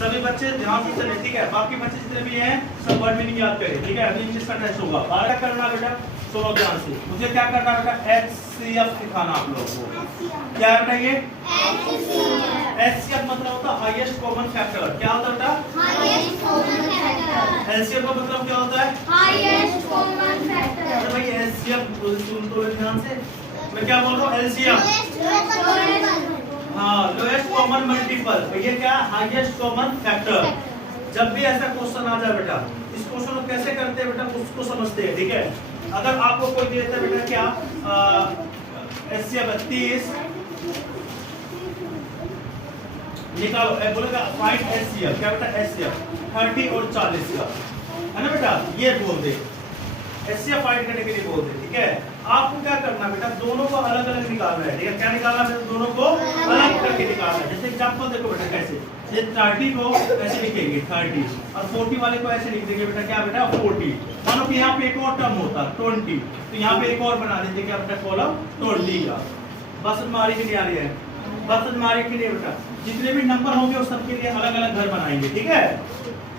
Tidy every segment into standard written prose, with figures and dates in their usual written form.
सभी बच्चे ध्यान से चले, ठीक है। बाकी बच्चे जितने भी हैं सब वर्ड मीनिंग याद करें, ठीक है। अभी इंग्लिश का टेस्ट होगा। क्या करना बेटा, सुनो ध्यान से, मुझे क्या करना बेटा, HCF दिखाना आप लोगों को। क्या है बेटा ये HCF मतलब होता है हाईएस्ट कॉमन फैक्टर। क्या होता है बेटा, हाईएस्ट कॉमन फैक्टर। LCM का मतलब क्या होता है, हाईएस्ट कॉमन फैक्टर। अरे भाई HCF सुन तो ध्यान से, मैं क्या बोल रहा हूँ, LCM हाँ, लोएस्ट कॉमन मल्टीपल। ये क्या, हाईएस्ट कॉमन फैक्टर। जब भी ऐसा क्वेश्चन आ जाए बेटा, इस क्वेश्चन को कैसे करते हैं बेटा, उसको समझते हैं, ठीक है। अगर आपको कोई देता है बेटा क्या HCF 30 निकालो, बोलेगा फाइंड HCF, क्या बेटा HCF 30 और 40 का, है ना बेटा, ये बोल दे HCF फाइंड करने के लिए बोल दे, ठीक है। आपको क्या करना बेटा, दोनों को अलग अलग निकालना है, ठीक है। क्या निकालना है, दोनों को अलग करके निकालना है। जैसे एग्जांपल देखो बेटा, कैसे ये 30 को ऐसे लिखेंगे 30 और 40 वाले को ऐसे लिख देंगे बेटा, क्या बेटा 40। मानो कि यहाँ पे एक और टर्म होता 20, तो यहाँ पे एक और बना देंगे, क्या बेटा कॉलम 20 का। बस मारी के लिए आ रही है, बस मारी के लिए बेटा जितने भी नंबर होंगे उस सबके लिए अलग अलग घर बनाएंगे, ठीक है,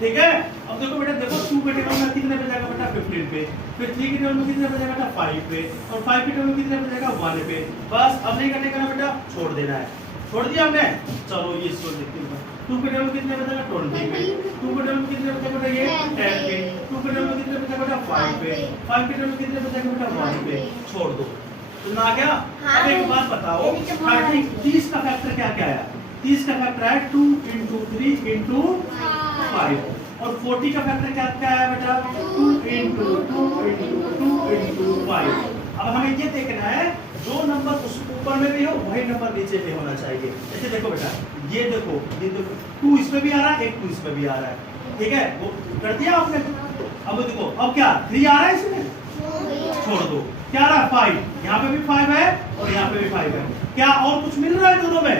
ठीक है। अब देखो बेटा, देखो 2 के टेबल में कितने पे जाएगा बेटा 15 पे, फिर 3 के टेबल में कितने पे जाएगा बेटा 5 पे, और 5 के टेबल में कितने पे जाएगा 1 पे। बस अब नहीं करने का ना बेटा, छोड़ देना है। छोड़ दिया हमने, चलो ये इसको देखते हैं। 2 के टेबल में कितने पे जाएगा 20 पे, 2 के टेबल में कितने पे जाएगा बेटा ये 10 पे, 2 के टेबल में कितने पे जाएगा बेटा 5 पे, 5 के टेबल में कितने पे जाएगा बेटा 1 पे। छोड़ दो, तो ना क्या। अब एक बात बताओ, 30 का फैक्टर क्या क्या है, 30 का फैक्टर है 2 × 3 × 5, और 40 का फैक्टर क्या क्या है बेटा 2 × 2 × 2 × 5। अब हमें ये देखना है जो नंबर उस ऊपर में भी हो वही नंबर नीचे भी होना चाहिए। जैसे देखो बेटा, ये देखो 2 इसमें भी आ रहा है, एक 2 इसमें भी आ रहा है, ठीक है, वो कर दिया आपने। अब देखो, अब क्या 3 आ रहा है इसमें, छोड़ दो। क्या आ रहा है 5, यहाँ पे भी 5 है और यहाँ पे भी 5 है। क्या और कुछ मिल रहा है दोनों में,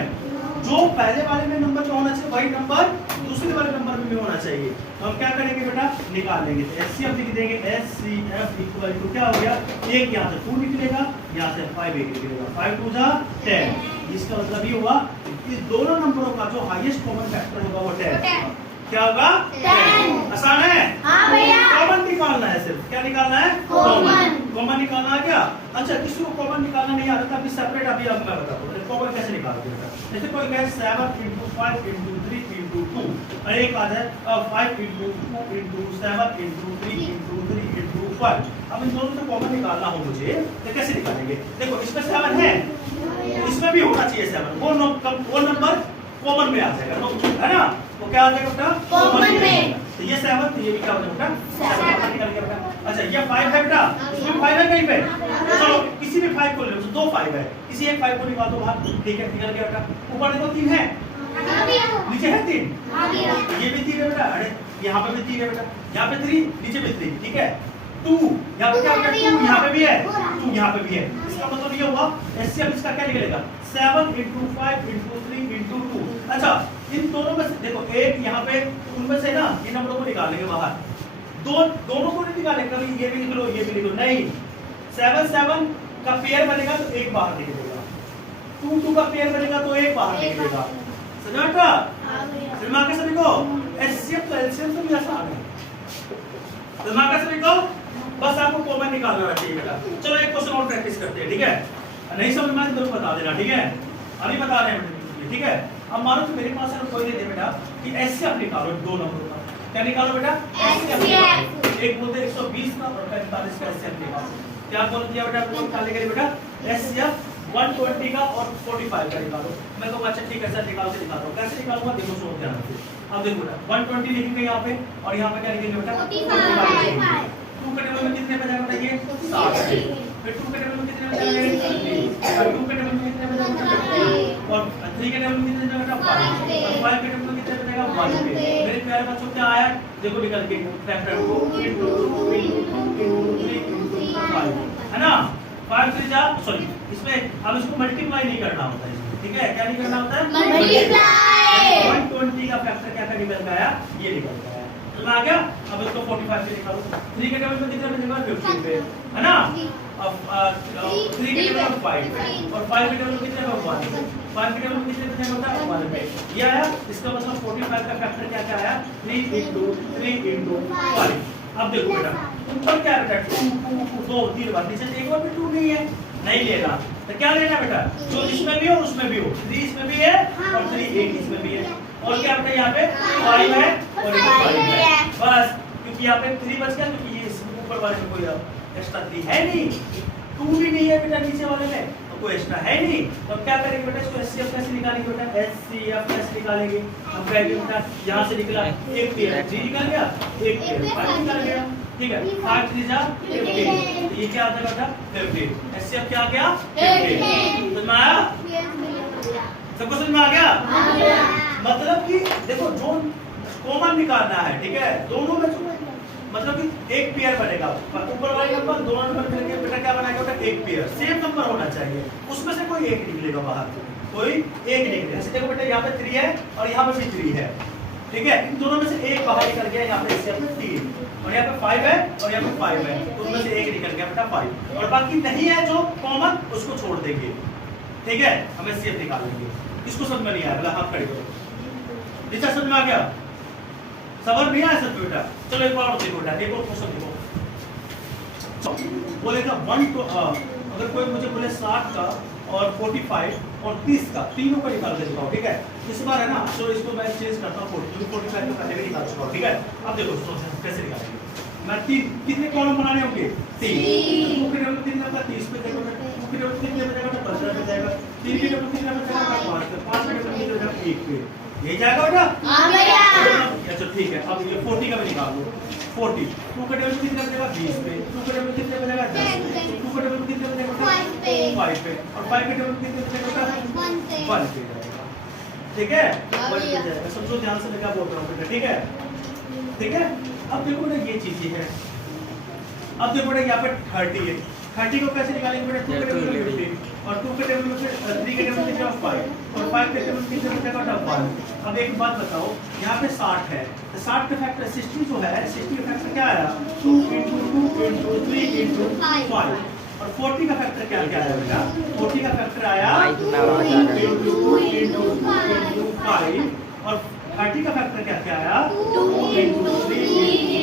जो पहले वाले में नंबर जो होना चाहिए वही नंबर दूसरे वाले नंबर में भी होना चाहिए। तो हम क्या करेंगे बेटा, निकाल लेंगे। तो HCF लिख देंगे, HCF इक्वल टू क्या हो गया, एक यहाँ से 2 निकलेगा, यहाँ से 5 एक निकलेगा, 5 2 जा 10। इसका मतलब ये हुआ कि दोनों नंबरों का जो हाईएस्ट कॉमन फैक्टर होगा वो 10। क्या होगा 10। आसान है, हाँ भैया। कॉमन निकालना है, सिर्फ क्या निकालना है, कॉमन। कॉमन निकालना है क्या। अच्छा, किसी को कॉमन निकालना नहीं आता अभी सेपरेट, अभी अब मैं बताता हूँ कॉमन कैसे निकालते हैं। जैसे कोई कहे 7 × 5 × 3 × 2, और एक आ जाए 5 × 2 × 7 × 3 × 3 × 5। अब इन दोनों से कॉमन निकालना हो मुझे, तो कैसे निकालेंगे। देखो इसमें 7 है, इसमें भी होना चाहिए 7, वो नंबर कॉमन में आ जाएगा, है ना, वो क्या आ जाएगा बेटा कॉमन में। तो ये 7, तो ये भी क्या हो जाएगा बेटा 7 निकल गया बेटा। अच्छा, ये 5 है बेटा, इसमें 5 है कहीं पे, चलो किसी भी 5 को ले लो, 2 5 है, किसी एक 5 को निकाल दो बाहर, ठीक है, निकल गया बेटा। ऊपर देखो 3 है, नीचे है 3, ये भी 3 है बेटा, अरे यहाँ पे भी 3 है बेटा, यहाँ पे 3, नीचे भी 3, ठीक है। 2 यहाँ पे क्या हो गया, 2 यहाँ पे भी है, 2 यहाँ पे भी है। इसका मतलब ये हुआ HCF इसका क्या निकलेगा 7 × 5 × 3 × 2। अच्छा, इन दोनों में से देखो एक यहाँ पे, उनमें से ना इन नंबरों को निकालेंगे बाहर, दोनों को नहीं निकालेंगे, कभी ये भी लिख लो ये भी लिख लो, नहीं। 7 7 का पेयर बनेगा तो एक बाहर निकलेगा, 2 2 का पेयर बनेगा तो एक बाहर निकलेगा। समझ आता दिमाग से लिखो, HCF तो LCM से भी आसान है, दिमाग से लिखो, बस आपको कॉमन निकालना चाहिए बेटा। चलो एक क्वेश्चन और प्रैक्टिस करते हैं, ठीक है, नहीं समझ में आए तो बता देना, ठीक है, अभी बता रहे हैं, ठीक है। अब मानो कि मेरे पास कोई दे दे बेटा कि HCF निकालो 2 नंबरों का, क्या निकालो बेटा HCF। एक बोलते 120 का और 45 का HCF निकालो। क्या बोल दिया बेटा, कौन निकालने के लिए बेटा HCF 120 का और 45 का निकालो। मैं कहूँगा अच्छा ठीक है सर, निकाल के दिखाता हूँ, कैसे निकालूंगा देखो, सोच ध्यान से। अब देखो बेटा 120 लिखेंगे यहाँ पे, और यहाँ पे क्या लिखेंगे बेटा 45। 2 के टेबल में कितने पे जाएगा बेटा ये 60, फिर 2 के टेबल में कितने पे जाएगा ये 2 के टेबल में कितने पे जाएगा बेटा, और 3 के टेबल में कितने जाएगा बेटा 5, और 5 के टेबल में कितने पे जाएगा 1 पे। मेरे प्यारे बच्चों क्या आया देखो निकल के फैक्टर 2 × 2 × 3 × 5, है ना, 5 3 जा, सॉरी इसमें अब इसको मल्टीप्लाई नहीं करना होता है, ठीक है, क्या नहीं करना होता है मल्टीप्लाई। 120 का फैक्टर क्या क्या निकल गया, ये निकल गया, समझ आ गया? अब इसको 45 पे निकालो। 3 के टेबल में कितने बचेगा? 50 पे, है ना? अब 3 के टेबल में 5 पे और 5 के टेबल में कितने पे? 1। 5 के टेबल में कितने बचेगा होता है? 1 पे। ये आया, इसका मतलब 45 का फैक्टर क्या क्या आया? 3 × 3 × 5। अब देखो बेटा, ऊपर क्या बेटा? 2 3 बार, नीचे एक बार भी 2 नहीं है, नहीं लेना। तो क्या लेना बेटा? जो इसमें भी हो उसमें भी हो। 3 इसमें भी है और 3 8 इसमें भी है। और क्या बेटा यहाँ पे 5 है और ये 5 है। बस, क्योंकि यहाँ पे 3 बच गया, क्योंकि ये ऊपर वाले में कोई एक्स्ट्रा 3 है नहीं, 2 भी नहीं है बेटा नीचे वाले में, तो कोई एक्स्ट्रा है नहीं। तो अब क्या करेंगे बेटा? इसको एचसीएफ कैसे निकालेंगे बेटा? एचसीएफ कैसे निकालेंगे? हम कहेंगे बेटा यहाँ से निकला 1 पेयर, 3 निकल गया, 1 पेयर 5 निकल गया, ठीक है। 5 3 जा 15, ये क्या आता है बेटा? 15। एचसीएफ क्या आ गया? 15। समझ में आया? सबको समझ में आ गया? मतलब कि देखो, जो कॉमन निकालना है, ठीक है, दोनों में मतलब कि एक पेयर बनेगा, ऊपर वाले नंबर दोनों नंबर मिलके बेटा क्या बनाएगा बेटा? एक पेयर, सेम नंबर होना चाहिए, उसमें से कोई एक निकलेगा बाहर, कोई एक निकलेगा। जैसे देखो बेटा, यहाँ पे 3 है और यहाँ पे भी 3 है, ठीक है, इन दोनों में से एक बाहर निकल गया, यहाँ पे इससे 3 और यहाँ पे 5 है और यहाँ पे 5 है, तो उनमें से एक निकल गया बेटा 5, और बाकी नहीं है जो कॉमन, उसको छोड़ देंगे, ठीक है। हमें सेफ निकाल लेंगे। इसको समझ में नहीं आया? मतलब हाथ खड़े करो। नीचे समझ में आ गया? सबर नहीं आया सब बेटा? चलो एक बार और देखो बेटा, एक और क्वेश्चन देखो। बोलेगा 1 तो अगर कोई मुझे बोले 60 का और 45 और 30 का, तीनों को निकाल के दिखाओ, ठीक है। इस बार है ना, तो इसको मैं चेंज करता हूँ, 45 को पहले भी निकाल चुका हूँ, ठीक है। अब देखो कैसे निकालेंगे। मैं 3 कितने कॉलम बनाने होंगे? 3। मुख्य टेबल 3 लगा 30 पे देखो बेटा, मुख्य टेबल 3 पे जाएगा तो 15 पे जाएगा, 3 के टेबल 3 पे जाएगा 5 पे, 5 के टेबल 3 पे जाएगा 1 पे, यही जाएगा बेटा? हां भैया। अच्छा ठीक है, अब ये 40 का भी निकाल लो। 40 2 के टेबल में कितने बचेगा? 20 पे, 2 के टेबल में कितने बचेगा? 10 पे, 2 के टेबल में कितने बचेगा? 5 पे, 5 पे, और 5 के टेबल में कितने बचेगा? 1 पे, 1 पे जाएगा, ठीक है। 1 पे जाएगा। समझो ध्यान से मैं क्या बोल रहा हूं बेटा, ठीक है, ठीक है। अब देखो ना, ये चीज है। अब देखो बेटा, यहाँ पे 30 है, 30 को कैसे निकालेंगे बेटा? 2 के टेबल में 50 और 2 के टेबल में फिर 3 के टेबल में कितना? 5 और 5 के टेबल में कितने बचेगा? 1। अब एक बात बताओ, यहाँ पे 60 है, तो 60 का फैक्टर 60 जो है, 60 का फैक्टर क्या आया? 2 × 2 × 3 × 5। और 40 का फैक्टर क्या क्या आया बेटा? 40 का फैक्टर आया 2 × 2 × 5 और 30 का फैक्टर क्या क्या आया? 2 × 3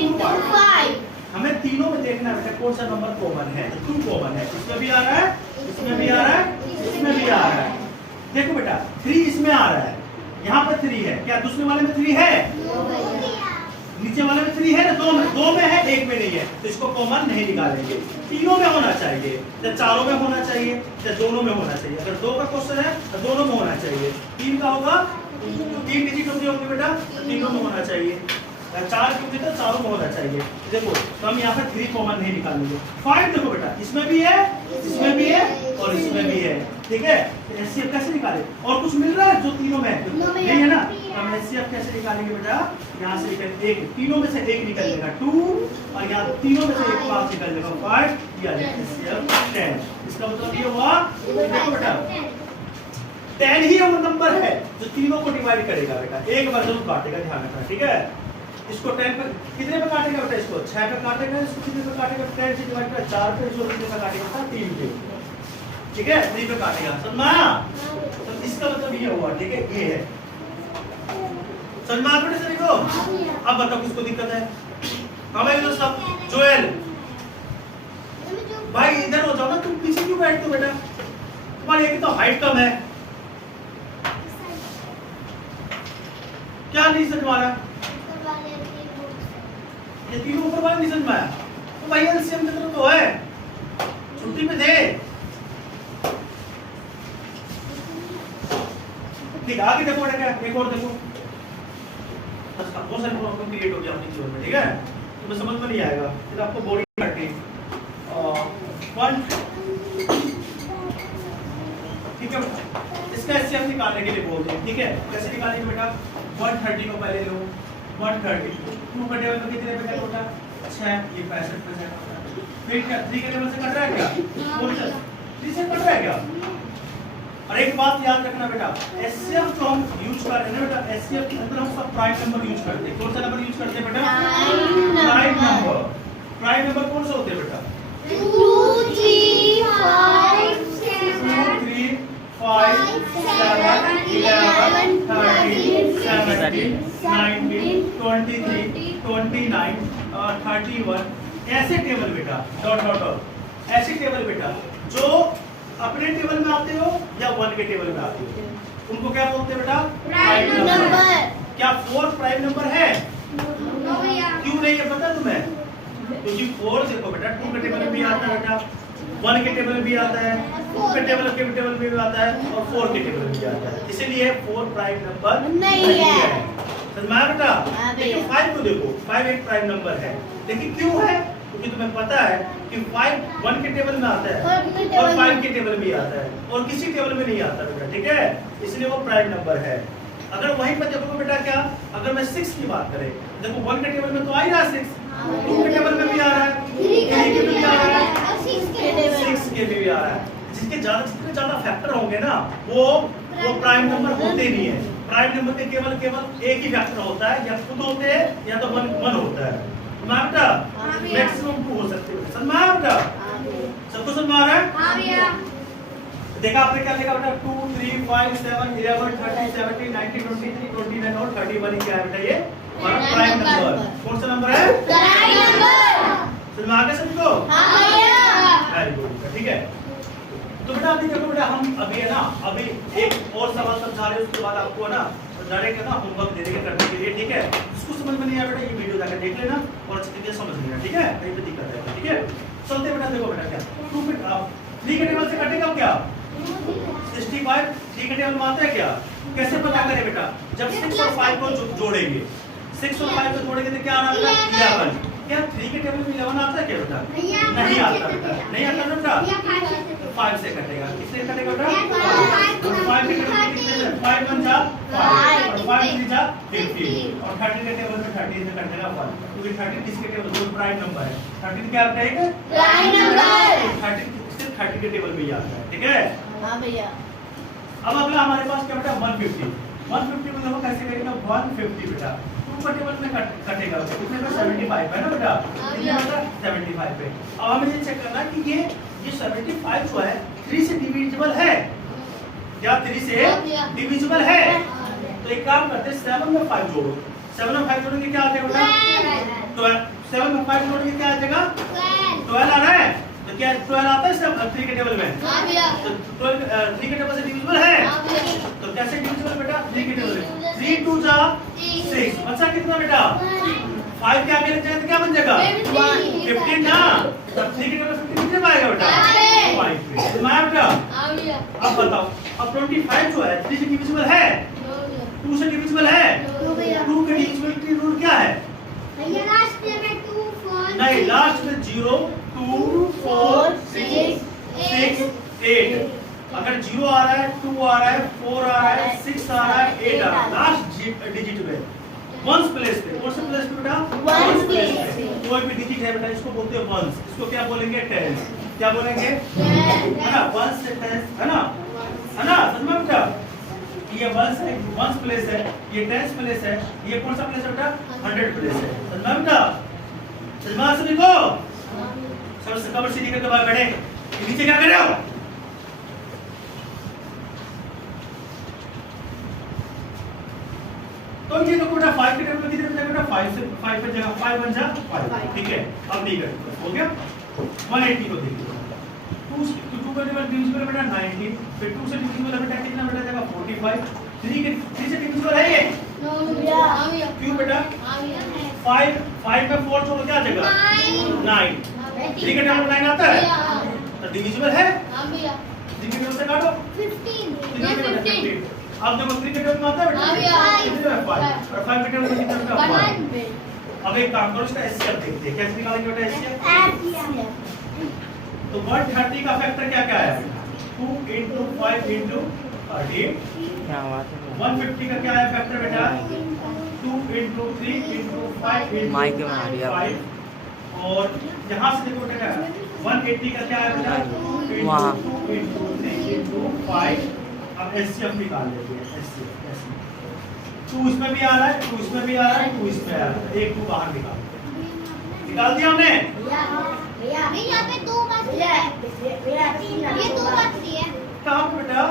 × 5। हमें तीनों में देखना है बेटा कौन सा नंबर कॉमन है। 2 कॉमन है, इसमें भी आ रहा है, इसमें भी आ रहा है, इसमें भी आ रहा है। देखो बेटा 3 इसमें आ रहा है, यहाँ पर 3 है, क्या दूसरे वाले में 3 है? नीचे वाले में 3 है ना, 2 में है, 1 में नहीं है, तो इसको कॉमन नहीं निकालेंगे। तीनों में होना चाहिए, या चारों में होना चाहिए, या दोनों में होना चाहिए। अगर 2 का क्वेश्चन है तो दोनों में होना चाहिए। 3 का होगा, 3 डिजिट होंगे बेटा, तीनों में होना चाहिए। 4 क्योंकि तो चारों में होना चाहिए। देखो तो हम यहाँ पे 3 कॉमन नहीं निकालेंगे। 5 देखो बेटा, इसमें भी है, इसमें भी है और इसमें भी है, ठीक है। एचसीएफ कैसे निकाले? और कुछ मिल रहा है जो तीनों में नहीं है ना, तो हम एचसीएफ कैसे निकालेंगे बेटा? यहाँ से निकल एक, तीनों में से एक निकलेगा 2 और यहाँ तीनों में से एक 5 निकलेगा 5, या एचसीएफ 10। इसका मतलब ये हुआ, देखो बेटा 10 ही वो नंबर है जो तीनों को डिवाइड करेगा बेटा, एक बार जरूर काटेगा, ध्यान रखना, ठीक है। इसको 10 पे कितने पे काटेगा बेटा? इसको 6 पे काटेगा, इसको कितने पे काटेगा? 10 से डिवाइड कर 4 पे, इसको कितने पे काटेगा? 3 पे, ठीक है, 3 पे काटेगा। समझ आया? तो इसका मतलब ये हुआ, ठीक है, ये है। समझ में आ गया सभी को? अब बताओ किसको दिक्कत है? हमें तो सब जोएल भाई इधर हो जाओ ना, तुम पीछे क्यों बैठते हो बेटा? तुम्हारी एक तो हाइट कम है, क्या नहीं समझ आ रहा? ये तीनों ऊपर वाले नहीं समझ में आया तो भाई एलसीएम की तरफ तो है, छुट्टी पे थे। ठीक है, आगे देखो बेटा, एक और देखो, बहुत सारे प्रॉब्लम क्रिएट हो गया अपने जीवन में, ठीक है। तो मैं समझ में नहीं आएगा, फिर आपको बोरिंग लगती है। 1 ठीक है बेटा, इसका एचसीएफ निकालने के लिए बोल दिया, ठीक है। कैसे निकालेंगे बेटा? 130 को पहले लो, 130 2 का टेबल में कितने पे बेटा? 6, ये 65 पे जाएगा। फिर क्या 3 के टेबल से कट रहा है क्या? 3 से कट रहा है क्या? और एक बात याद रखना बेटा, एचसीएफ जो हम यूज कर रहे हैं ना बेटा, एचसीएफ के अंदर हम सब प्राइम नंबर यूज करते हैं। कौन सा नंबर यूज करते हैं बेटा? Prime number. प्राइम नंबर कौन सा होते हैं बेटा? 2, 3, 5, 2, 3, 5, 7, 11, 13, 17, 19, 23, 29, 31, ऐसे टेबल बेटा, डॉट डॉट डॉट, ऐसे टेबल बेटा जो अपने टेबल में आते हो या 1 के टेबल में आते हो, उनको क्या बोलते हैं बेटा? Prime number. क्या 4 प्राइम नंबर है? नो भैया। क्यों नहीं है पता तुम्हें? क्योंकि 4 देखो बेटा 2 के टेबल में भी आता है बेटा, 1 के टेबल में भी आता है, 2 के टेबल में भी आता है और 4 के टेबल में भी आता है। इसीलिए 4 प्राइम नंबर नहीं है। समझ में आया बेटा? लेकिन 5 को देखो, 5 एक प्राइम नंबर है। लेकिन क्यों है? क्योंकि तुम्हें पता है कि 5 1 के टेबल में आता है और 5 के टेबल में भी आता है और किसी टेबल में नहीं आता बेटा, ठीक है? इसलिए वो प्राइम नंबर है। अगर वहीं पर देखो बेटा क्या, अगर मैं 6 की बात करें, देखो 1 के टेबल में तो आ ही रहा है 6, 2 के टेबल में भी आ रहा है, 3 के में भी आ रहा है, 6 के में भी आ रहा है। जितने ज्यादा फैक्टर होंगे ना वो प्राइम नंबर होते नहीं है। प्राइम नंबर के केवल एक ही फैक्टर होता है, या खुद होते हैं या तो 1 होता है। बेटा मैक्सिमम 2 हो सकते हैं। समझ में आया बेटा? सबको समझ में आ रहा है? हाँ भैया। देखा आपने क्या लिखा बेटा? 2, 3, 5, 7, 11, 13, 17, 19, 23, 29 और 31 क्या है बेटा? ये प्राइम नंबर। कौन सा नंबर है? Prime number. समझ में आ गया सबको? हाँ भैया। वेरी गुड, ठीक है। तो बेटा अभी देखो बेटा, हम अभी है ना, अभी एक और सवाल समझा रहे हैं, उसके बाद आपको है ना डायरेक्ट है ना होमवर्क दे देंगे करने के लिए, ठीक है? जिसको समझ में नहीं आया बेटा ये वीडियो जाकर देख लेना और अच्छी तरीके से समझ लेना, ठीक है? कहीं पे दिक्कत है, ठीक है? चलते बेटा, देखो बेटा क्या 2 फिट 3 के टेबल से कटेगा क्या? 65 3 के टेबल में आता है क्या? कैसे पता करें बेटा? जब 6 और 5 को जोड़ेंगे, 6 और 5 को जोड़ेंगे तो क्या आ रहा है बेटा? 11। क्या 3 के टेबल में 11 आता है क्या बेटा? नहीं आता बेटा, नहीं आता बेटा। 5 से कटेगा, किससे कटेगा बेटा? 5 के टेबल में कितने हैं? 5 1 जा 5 और 5 3 जा 15 और 30 के टेबल में 30 से कटेगा 1, क्योंकि 30 किसके टेबल में? प्राइम नंबर है। 30 क्या कटेगा? Prime number. 30 सिर्फ 30 के टेबल में ही आता है, ठीक है? हाँ भैया। अब अगला हमारे पास क्या बेटा? 150 को देखो कैसे करेंगे? 150 बेटा 2 के टेबल में कटेगा, कितने पे? 75 है ना बेटा? कितने बेटा? 75 पे। अब हमें ये चेक करना है कि ये 75 जो है 3 से डिविजिबल है क्या? 3 से डिविजिबल है। तो एक काम करते हैं, 7 में 5 जोड़ो, 7 में 5 जोड़ोगे क्या आ जाएगा बेटा? 12। 7 में 5 जोड़ोगे क्या आ जाएगा? 12 आ रहा है। तो क्या 12 आता है 3 के टेबल में? हाँ भैया। तो 12 3 के टेबल से डिविजिबल है। हाँ भैया। तो कैसे डिविजिबल बेटा? 3 के टेबल में 3 2 जा 6 बचा कितना बेटा? 5 के आगे लग जाएगा तो क्या बन जाएगा? 15 ना। तब 3 के टेबल 15 कितने पाएगा बेटा? 5 पे। समझ आया बेटा? हाँ भैया। अब बताओ, अब 25 जो है 3 से डिविजिबल है, 2 से डिविजिबल है। 2 के डिविजिबिलिटी रूल क्या है? भैया लास्ट में 2 4 नहीं, लास्ट में 0 2 4 6 6 8। अगर 0 आ रहा है, 2 आ रहा है, 4 आ रहा है, 6 आ रहा है, 8 आ रहा है, लास्ट डिजिट में वंस प्लेस पे। कौन से प्लेस पे बेटा? वंस प्लेस पे। कोई भी डिजिट है बेटा, इसको बोलते हैं वंस। इसको क्या बोलेंगे? टेंस। क्या बोलेंगे? है ना? वंस से टेंस, है ना? है ना? समझ में बेटा? ये वंस है, वंस प्लेस है, ये टेंस प्लेस है, ये कौन सा प्लेस है बेटा? 100 प्लेस है। समझ में बेटा? समझ में सभी को? सब कवर सीधी करके बाहर बैठे, नीचे क्या कर रहे हो? तो ये देखो बेटा 5 के टेबल में कितने बचेगा बेटा? 5 से 5 पे जगह 5 बन जा 5, ठीक है? अब नहीं करेंगे, हो गया? 180 को देखिए, 2 का टेबल डिविजिबल बेटा 90, फिर 2 से डिविजिबल बेटा कितना बेटा जाएगा? 45। 3 से डिविजिबल है ये? क्यों बेटा? 5 में 4 जोड़ो क्या आ जाएगा? 9। 3 का टेबल 9 आता है तो डिविजिबल है। 3 के टेबल से काटो 15। अब देखो 3 के टेबल में आता है बेटा? 5 और 5 के टेबल में कितना बेटा? 1। अब एक काम करो, इसका एचसीएफ देखते हैं, कैसे निकालेंगे बेटा एचसीएफ? तो 130 का फैक्टर क्या क्या है? 2 × 5 × 30। 150 का क्या है फैक्टर बेटा? 2 × 3 × 5 × 5। और यहाँ से देखो बेटा 180 का क्या है बेटा? 2 × 3 × 5 अब एचसीएफ निकाल लेते हैं। एचसीएफ 2 इसमें भी आ रहा है, 2 इसमें भी आ रहा है, 2 इसमें आ रहा है, एक 2 बाहर निकाल दिया हमने। भैया यहाँ पे 2 बच रहा है, ये 2 बच रही है। कहाँ पे बेटा?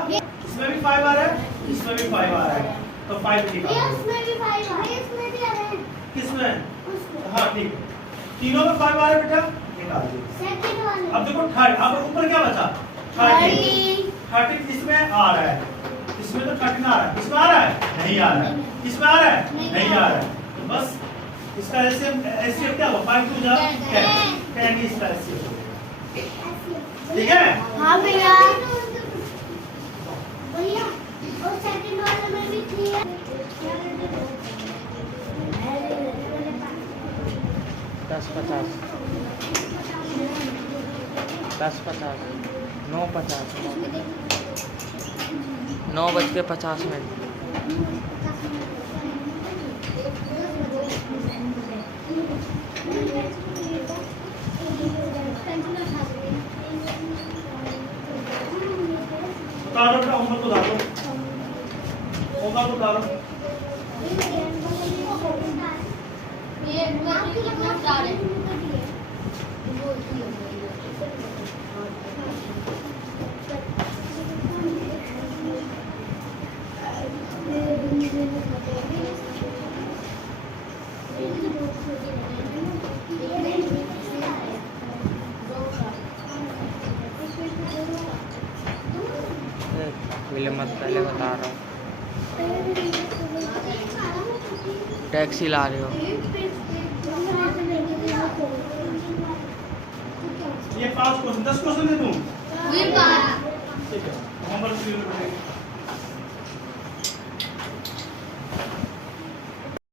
इसमें भी 5 आ रहा है, इसमें भी 5 आ रहा है, तो 5 निकाल भैया दो। उसमें भी 5 है, इसमें भी आ रहे हैं। किसमें? उसमें। हाँ ठीक है, तीनों में 5 आ रहा है बेटा, निकाल दो। सेकंड वाले। अब देखो थर्ड, अब ऊपर क्या बचा? 30 इसमें आ रहा है, इसमें तो 13 आ रहा है, इसमें आ रहा है? नहीं आ रहा है। इसमें आ रहा है? नहीं आ रहा है। तो बस इसका एचसीएफ क्या होगा? 5 2 जा 10 इसका एचसीएफ होगा। ठीक है? हाँ भैया। भैया और सेकंड वाले में भी 3 है। 10-50 10-50 9-50 9:50 उतारो बेटा, होमवर्क उतारो, होमवर्क उतारो। ये कितना 4 है। मत पहले बता रहा हूँ, टैक्सी ला रहे हो। ये 5 क्वेश्चन 10 क्वेश्चन है तुम। ये 5 ठीक है, होमवर्क शुरू करेंगे।